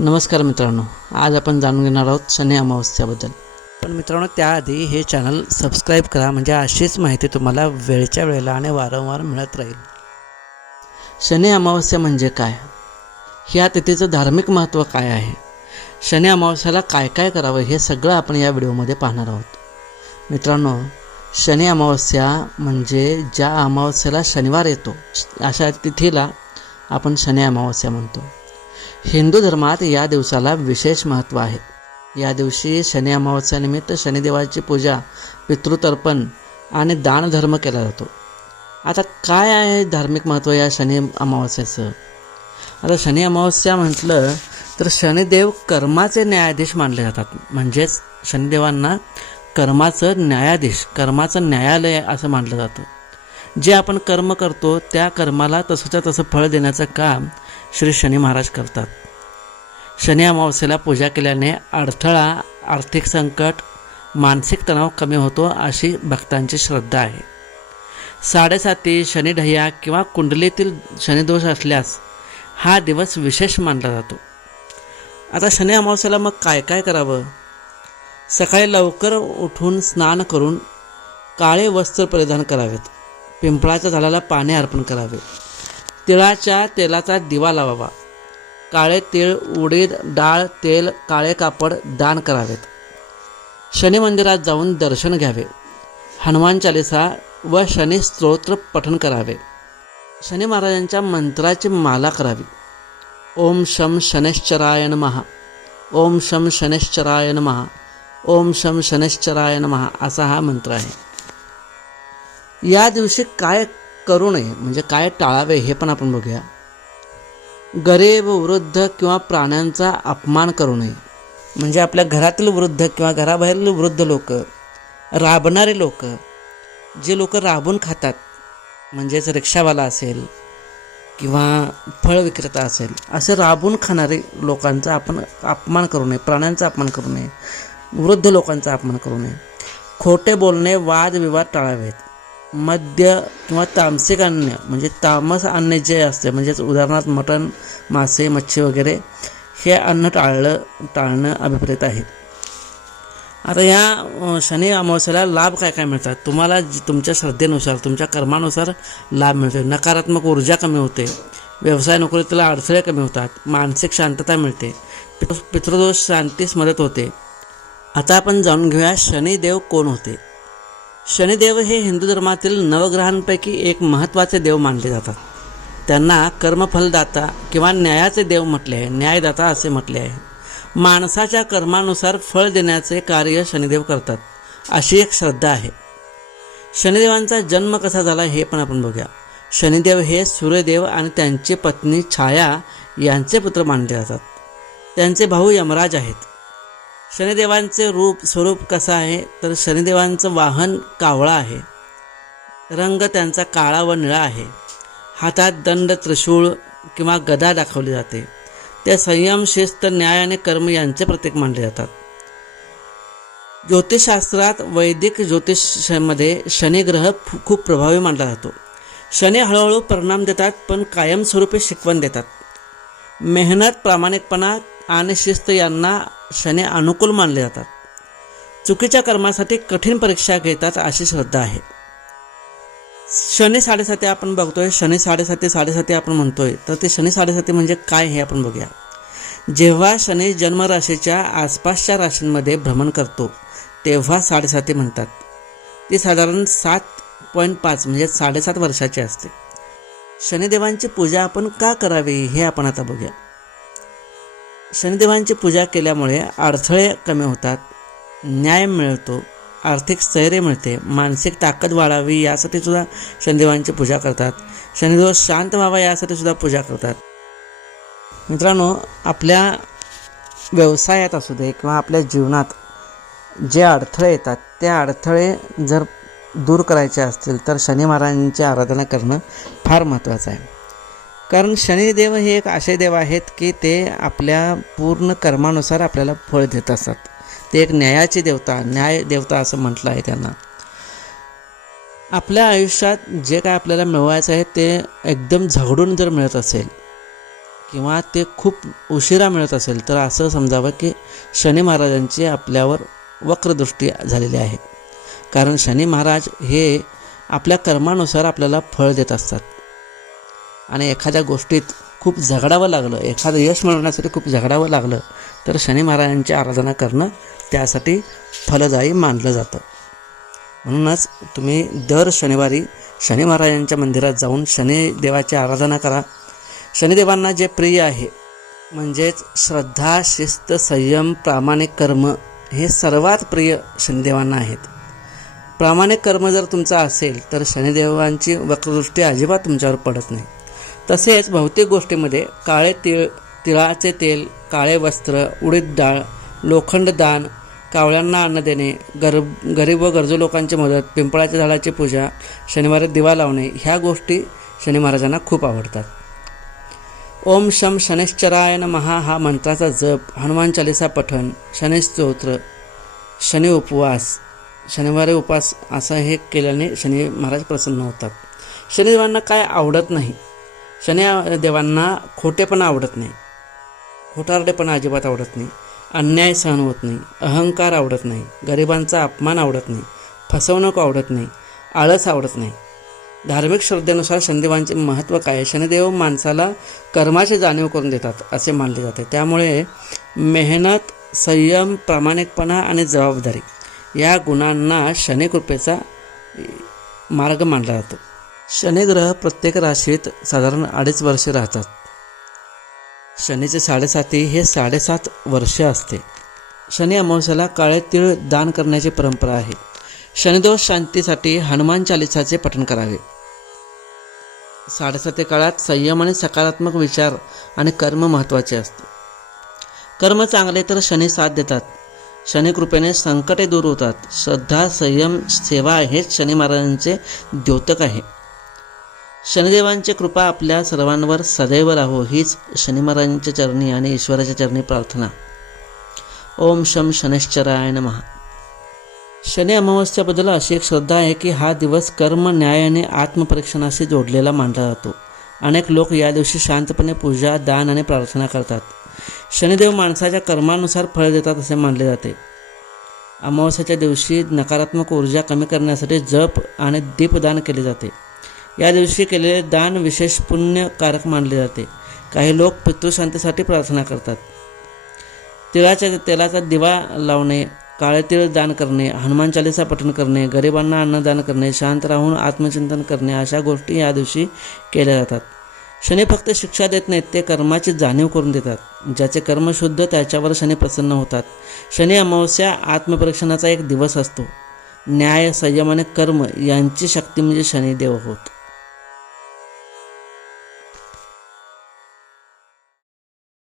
नमस्कार मित्रांनो, आज आपण जाणून घेणार आहोत शनी अमावस्याबद्दल. पण मित्रांनो, त्याआधी हे चॅनल सबस्क्राईब करा, म्हणजे अशीच माहिती तुम्हाला वेळच्या वेळेला आणि वारंवार मिळत राहील. शनी अमावस्या म्हणजे काय? ह्या तिथीचं धार्मिक महत्त्व काय आहे? शनी अमावस्याला काय काय करावं हे सगळं आपण या व्हिडिओमध्ये पाहणार आहोत. मित्रांनो, शनी अमावस्या म्हणजे ज्या अमावस्याला शनिवार येतो अशा तिथीला आपण शनी अमावस्या म्हणतो. हिंदू धर्मात या दिवसाला विशेष महत्त्व आहे. या दिवशी शनी अमावस्यानिमित्त शनिदेवाची पूजा, पितृतर्पण आणि दानधर्म केला जातो. आता काय आहे धार्मिक महत्त्व या शनी अमावस्याचं? आता शनी अमावस्या म्हटलं तर शनिदेव कर्माचे न्यायाधीश मानले जातात. म्हणजेच शनिदेवांना कर्माचं न्यायाधीश, कर्माचं न्यायालय असं मानलं जातं. जे आपण कर्म करतो त्या कर्माला तसंच्या तसं फळ देण्याचं काम श्री शनी महाराज करतात. शनी अमावस्येला पूजा केल्याने अडथळा, आर्थिक संकट, मानसिक तणाव कमी होतो अशी भक्तांची श्रद्धा आहे. 7.5 शनिढय्या किंवा कुंडलीतील शनिदोष असल्यास हा दिवस विशेष मानला जातो. आता शनी अमावस्येला मग काय काय करावं? सकाळी लवकर उठून स्नान करून काळे वस्त्र परिधान करावेत. पिंपळाच्या झाडाला पाणी अर्पण करावे. तिळाच्या तेलाचा दिवा लावावा. काळे तीळ, उडीद डाळ, तेल, काळे कापड दान करावेत. शनी मंदिरात जाऊन दर्शन घ्यावे. हनुमान चालिसा व शनी स्तोत्र पठण करावे. शनी महाराजांच्या मंत्राची माला करावी. ओम शम शनैश्चराय नमः, ओम शम शनैश्चराय नमः, ओम शम शनैश्चराय नमः असा हा मंत्र आहे. या दिवशी काय करू नये, म्हणजे काय टाळावे हे पण आपण बघूया. गरीब, वृद्ध किंवा प्राण्यांचा अपमान करू नये. म्हणजे आपल्या घरातील वृद्ध किंवा घराबाहेरील वृद्ध लोक, राबणारे लोक, जे लोक राबून खातात, म्हणजेच रिक्षावाला असेल किंवा फळ विक्रेता असेल, असे राबून खाणारे लोकांचा आपण अपमान करू नये. प्राण्यांचा अपमान करू नये. वृद्ध लोकांचा अपमान करू नये. खोटे बोलणे, वादविवाद टाळावेत. मद्य किंवा तामसिक अन्न, म्हणजे तामस अन्न जे असते, म्हणजेच उदाहरणार्थ मटण, मासे, मच्छी वगैरे, हे अन्न टाळणं अभिप्रेत आहे. आता या शनी अमावस्येला लाभ काय काय मिळतात? तुम्हाला तुमच्या श्रद्धेनुसार, तुमच्या कर्मानुसार लाभ मिळतो. नकारात्मक ऊर्जा कमी होते. व्यवसाय नोकरीतला अडथळे कमी होतात. मानसिक शांतता मिळते. पितृदोष शांतीस मदत होते. आता आपण जाणून घेऊया शनिदेव कोण होते. शनिदेव हे हिंदू धर्मातील नवग्रहांपैकी एक महत्त्वाचे देव मानले जातात. त्यांना कर्मफलदाता किंवा न्यायाचे देव म्हटले आहे, न्यायदाता असे म्हटले आहे. माणसाच्या कर्मानुसार फळ देण्याचे कार्य शनिदेव करतात अशी एक श्रद्धा आहे. शनिदेवांचा जन्म कसा झाला हे पण आपण बघूया. शनिदेव हे सूर्यदेव आणि त्यांची पत्नी छाया यांचे पुत्र मानले जातात. त्यांचे भाऊ यमराज आहेत. शनिदेवांचे स्वरूप कसं आहे तर शनिदेवांचं वाहन कावळा आहे. रंग त्यांचा काळा व निळा आहे. हातात दंड, त्रिशूळ किंवा गदा दाखवली जाते. ते संयम, शिस्त, न्याय आणि कर्म यांचे प्रतीक मानले जातात. ज्योतिषशास्त्रात वैदिक ज्योतिषामध्ये शनी ग्रह खूप प्रभावी मानला जातो. शनी हळूहळू परिणाम देतात, पण कायमस्वरूपी शिकवण देतात. मेहनत, प्रामाणिकपणा आणि शिस्त यांना शनी अनुकूल मानले जातात. चुकीच्या कर्मासाठी कठीण परीक्षा घेतात अशी श्रद्धा आहे. शनी 7.5 आपण बघतोय. शनी 7.5 आपण म्हणतोय, तर ते शनी 7.5 म्हणजे काय हे आपण बघूया. जेव्हा शनी जन्मराशीच्या आसपासच्या राशींमध्ये भ्रमण करतो तेव्हा 7.5 म्हणतात. ती साधारण 7.5 म्हणजे 7.5 वर्षाची असते. शनिदेवांची पूजा आपण का करावी हे आपण आता बघूया. शनिदेवांची पूजा केल्यामुळे अडथळे कमी होतात, न्याय मिळतो, आर्थिक स्थैर्य मिळते, मानसिक ताकद वाढावी यासाठी सुद्धा शनिदेवांची पूजा करतात. शनिदोष शांत व्हावा यासाठी सुद्धा पूजा करतात. मित्रांनो, आपल्या व्यवसायात असू दे किंवा आपल्या जीवनात जे अडथळे येतात ते अडथळे जर दूर करायचे असतील तर शनी महाराजांची आराधना करणं फार महत्त्वाचं आहे. कारण शनिदेव हे एक असे देव आहेत की ते आपल्या पूर्ण कर्मानुसार आपल्याला फळ देत असतात. ते एक न्यायाची देवता, न्याय देवता असं म्हटलं आहे त्यांना. आपल्या आयुष्यात जे काय आपल्याला मिळवायचं आहे ते एकदम झगडून जर मिळत असेल किंवा ते खूप उशिरा मिळत असेल तर असं समजावं की शनी महाराजांची आपल्यावर वक्रदृष्टी झालेली आहे. कारण शनी महाराज हे आपल्या कर्मानुसार आपल्याला फळ देत असतात. आणि एखाद्या गोष्टीत खूप झगडावं लागलं, एखादं यश मिळवण्यासाठी खूप झगडावं लागलं तर शनी महाराजांची आराधना करणं त्यासाठी फलदायी मानलं जातं. म्हणूनच तुम्ही दर शनिवारी शनी महाराजांच्या मंदिरात जाऊन शनिदेवाची आराधना करा. शनिदेवांना जे प्रिय आहे म्हणजेच श्रद्धा, शिस्त, संयम, प्रामाणिक कर्म हे सर्वात प्रिय शनिदेवांना आहेत. प्रामाणिक कर्म जर तुमचा असेल तर शनिदेवांची वक्रदृष्टी अजिबात तुमच्यावर पडत नाही. तसेच भौतिक गोष्टीमध्ये काळे तिळाचे तेल, काळे वस्त्र, उडीद डाळ, लोखंड दान, कावळ्यांना अन्न देणे, गरीब व गरजू लोकांची मदत, पिंपळाच्या झाडाची पूजा, शनिवारी दिवा लावणे ह्या गोष्टी शनी महाराजांना खूप आवडतात. ओम शम शनिश्चराय नमः हा मंत्राचा जप, हनुमान चालिसा पठण, शनी स्तोत्र, शनी उपवास, शनिवारी उपवास असं हे केल्याने शनी महाराज प्रसन्न होतात. शनिदेवांना काय आवडत नाही? शनिदेवांना खोटेपणा आवडत नाही, खोटारडेपणा अजिबात आवडत नाही, अन्याय सहन होत नाही, अहंकार आवडत नाही, गरिबांचा अपमान आवडत नाही, फसवणूक आवडत नाही, आळस आवडत नाही. धार्मिक श्रद्धेनुसार शनिदेवांचे महत्त्व काय? शनिदेव माणसाला कर्माची जाणीव करून देतात असे मानले जाते. त्यामुळे मेहनत, संयम, प्रामाणिकपणा आणि जबाबदारी या गुणांना शनिकृपेचा मार्ग मानला जातो. शनिग्रह प्रत्येक राशीत साधारण 2.5 वर्षे राहतात. शनीचे 7.5 हे 7.5 वर्षे असते. शनी अमावस्याला काळे तीळ दान करण्याची परंपरा आहे. शनिदोष शांतीसाठी हनुमान चालिसाचे पठण करावे. 7.5 काळात संयम आणि सकारात्मक विचार आणि कर्म महत्त्वाचे असते. कर्म चांगले तर शनी साथ देतात. शनिकृपेने संकटे दूर होतात. श्रद्धा, संयम, सेवा हेच शनी महाराजांचे द्योतक आहे. शनिदेवांची कृपा आपल्या सर्वांवर सदैव राहो हीच शनी महाराजांच्या चरणी आणि ईश्वराच्या चरणी प्रार्थना. ओम शम शनिश्चराय नमः. शनी अमावस्याबद्दल अशी एक श्रद्धा आहे की हा दिवस कर्म, न्याय आणि आत्मपरीक्षणाशी जोडलेला मानला जातो. अनेक लोक या दिवशी शांतपणे पूजा, दान आणि प्रार्थना करतात. शनिदेव माणसाच्या कर्मानुसार फळ देतात असे मानले जाते. अमावस्याच्या दिवशी नकारात्मक ऊर्जा कमी करण्यासाठी जप आणि दीपदान केले जाते. या दिवशी केलेले दान विशेष पुण्यकारक मानले जाते. काही लोक पितृशांतीसाठी प्रार्थना करतात. तिळाच्या तेलाचा दिवा लावणे, काळे तीळ दान करणे, हनुमान चालिसा पठण करणे, गरिबांना अन्नदान करणे, शांत राहून आत्मचिंतन करणे अशा गोष्टी या दिवशी केल्या जातात. शनी फक्त शिक्षा देत नाहीत, ते कर्माची जाणीव करून देतात. ज्याचे कर्म शुद्ध त्याच्यावर शनी प्रसन्न होतात. शनी अमावस्या आत्मपरीक्षणाचा एक दिवस असतो. न्याय, संयम आणि कर्म यांची शक्ती म्हणजे शनिदेव होत.